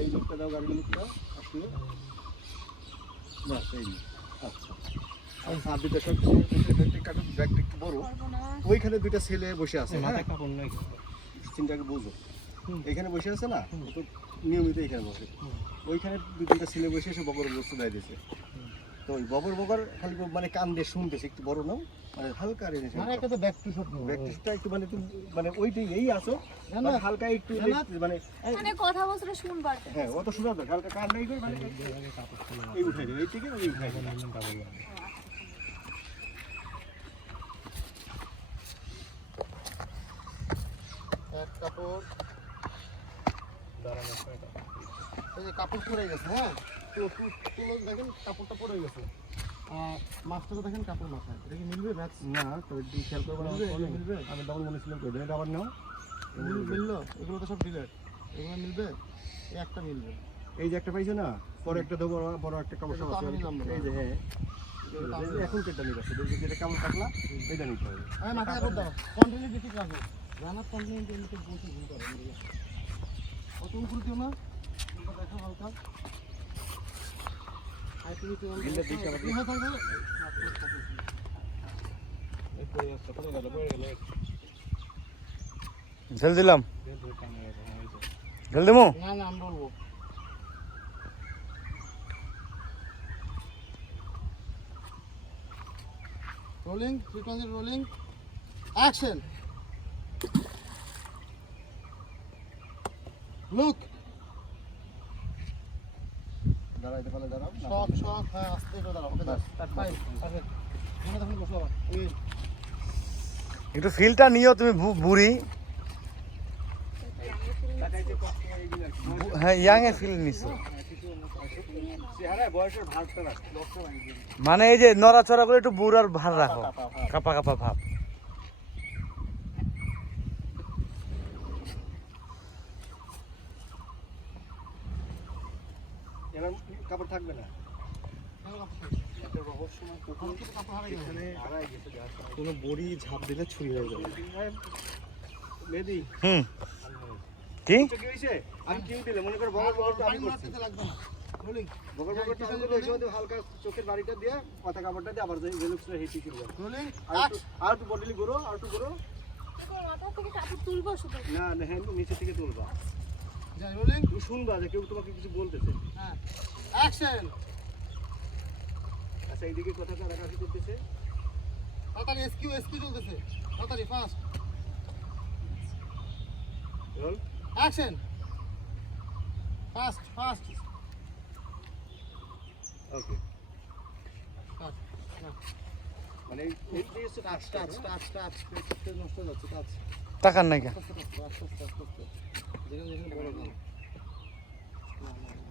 এই লোকটা দাও গাড়ির লোকটা আসলে বাস এই নে। আচ্ছা। ওইখানে দুইটা ছেলে বসে আছে হ্যাঁ? চিন্তাকে বোঝো। হুম। এখানে বসে আছে না? তো নিয়মিত এখানে বসে। ওইখানে দুই তিনটা ছেলে বসে এসে বকর বস্তু দেয় দিয়েছে। তো ওই বগর বগর খালি মানে কান দিয়ে শুনতেছে একটু বড় নাও মানে হালকা রে মানে একটা তো ব্যাক টু শট ব্যাকটিসটা একটু মানে তুমি মানে ওইটাই এই আসো না, মানে হালকা একটু। মানে মানে কথা বলছিল শুনবার হ্যাঁ অত শোনা দরকার হালকা কান নাই করে মানে এই উঠাই দেবে এই থেকে ওই উঠাই দেবে এক কাপড়। এই যে কাপড় পরে গেছে হ্যাঁ? তো তুলো দেখেন কাপড়টা পরে গেছে। মাছটা দেখেন কাপড় মাথায় এটা কি মিলবে ম্যাচ না তো একটু খেয়াল করব মিলবে? আমি ডবল মনে ছিলাম করে এটা আবার নাও। মিললো এগুলো তো সব ডিলেট এগুলো মিলবে? এই একটা মিলবে। এই যে একটা পাইছো না পরে একটা দেবো বড়- একটা কাপড় আছে। এই যে হ্যাঁ। এখন কেটে নিবে। যেটা কাপড় কাটলা এটা নিতে হবে। আমি মাথায় কাপড় দাও। কন্টিনিউ ঠিক রাখো রানার কন্টিনিউ কিন্তু বলতে ভুল করে এগুলো। অত উপরে দিও না। দেখো হালকা। আর তুমি তো ঢেল দিলাম। ঢেল দেবো? না না আমি বলব। Rolling frequency rolling action look দাঁড়াইতে পারলে দাঁড়াও হ্যাঁ আস্তে করে দাঁড়াও ওকে দাঁড়াও। মনে একটু ফিলটা নিও তুমি বুড়ি। হয় হ্যাঁ ইয়াং ফিল নিছো। মানে এই যে নড়াচড়া করে একটু বুড়ার ভার রাখো। হ্যাঁ। কাপা কাপা ভাব। এবার কাপড় থাকবে না। কেন বড়ি ঝাঁপ দিলে ছুরি হয়ে যাবে। মেহেদি হুম। কি? কি হয়েছে? আমি কিউ দিলে মনে করো বগর বগরটা আমি করছি। লাগবে না। বগর আমি করলে ওই হালকা চোখের বাড়িটা দিয়ে মাথা কাপড়টা দিয়ে আবার জেলুক্সটা হেঁটে ছিল রোলিং আর একটু আর একটু বডলি করো আর একটু করো মাথা থেকে কাপড় তুলবো শুধু। না না হ্যাঁ নিচে থেকে তুলবা। যাই তুমি শুনবা যে কেউ তোমাকে কিছু বলতেছে। হ্যাঁ। অ্যাকশন আচ্ছা এইদিকে কথা কারাকারি করতেছে। তাড়াতাড়ি এসকিউ এসকিউ চলতেছে। তাড়াতাড়ি fast roll. Action fast fast okay মানে এই যে টাচ টাচ টাচ টাচ নষ্ট টাচ টাকার নাই কেন আস্তে আস্তে আস্তে আস্তে আস্তে আস্তে যেখানে যেখানে বড় গান না না না